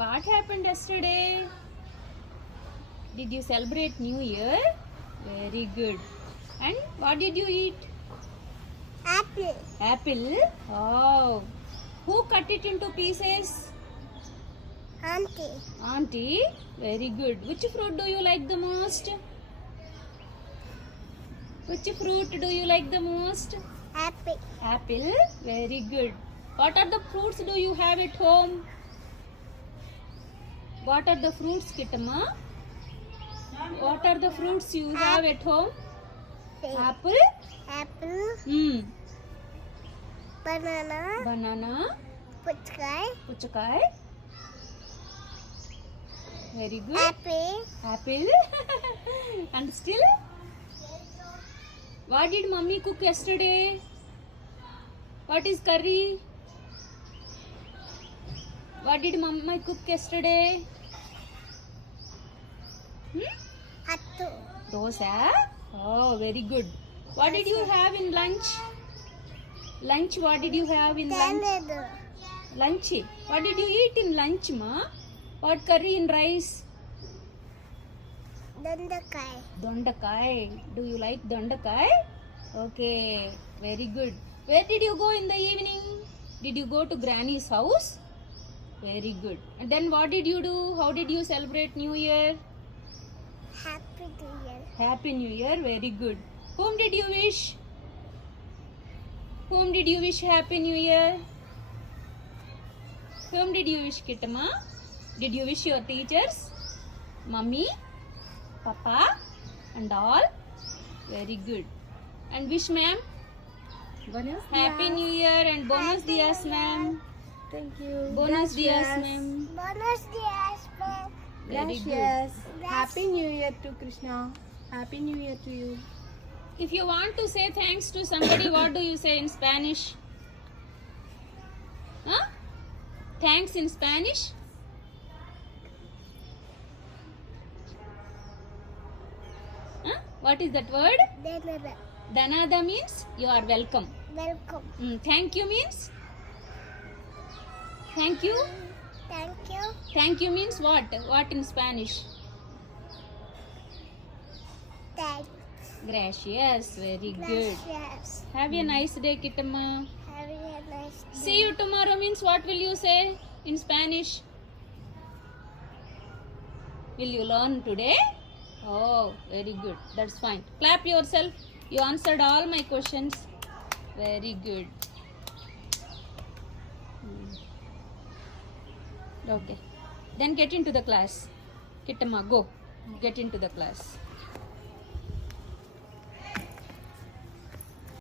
What happened yesterday? Did you celebrate New Year? Very good. And what did you eat? Apple. Apple? Oh. Who cut it into pieces? Auntie. Auntie? Very good. Which fruit do you like the most? Which fruit do you like the most? Apple. Apple? Very good. What are the fruits do you have at home? What are the fruits, Kitama? What are the fruits you have at home? Apple? Apple. Banana. Banana? Puchkai. Puchakai? Very good. Apple. Apple? And still? What did mummy cook yesterday? What is curry? What did mummy cook yesterday? Attu. Dosa? Oh, very good. What did you have in lunch? Lunch, what did you have in lunch? Salad. Lunch. What did you eat in lunch, ma? What curry in rice? Dondakai. Dondakai. Do you like dondakai? Okay, very good. Where did you go in the evening? Did you go to Granny's house? Very good. And then what did you do? How did you celebrate New Year? Happy New Year. Happy New Year. Very good. Whom did you wish? Whom did you wish Happy New Year? Whom did you wish, Kitama? Did you wish your teachers? Mummy? Papa? And all? Very good. And wish ma'am? Buenos Happy dias. New Year and bonus Happy dias New Year. ma'am. Thank you. Bonus dias Gracias. ma'am. Buenos dias, ma'am. Very good. Gracias. Happy New Year to Krishna. Happy New Year to you. If you want to say thanks to somebody, what do you say in Spanish? Huh? Thanks in Spanish? Huh? What is that word? Danada. Danada means you are welcome. Welcome. Thank you means? Thank you? Thank you. Thank you means what? What in Spanish? Thanks. Gracias. Very good. Gracias. Have a nice day, Kitama. Have a nice day. See you tomorrow means what will you say in Spanish? Will you learn today? Oh, very good. That's fine. Clap yourself. You answered all my questions. Very good. Okay. Then get into the class. Kitama, go. Get into the class.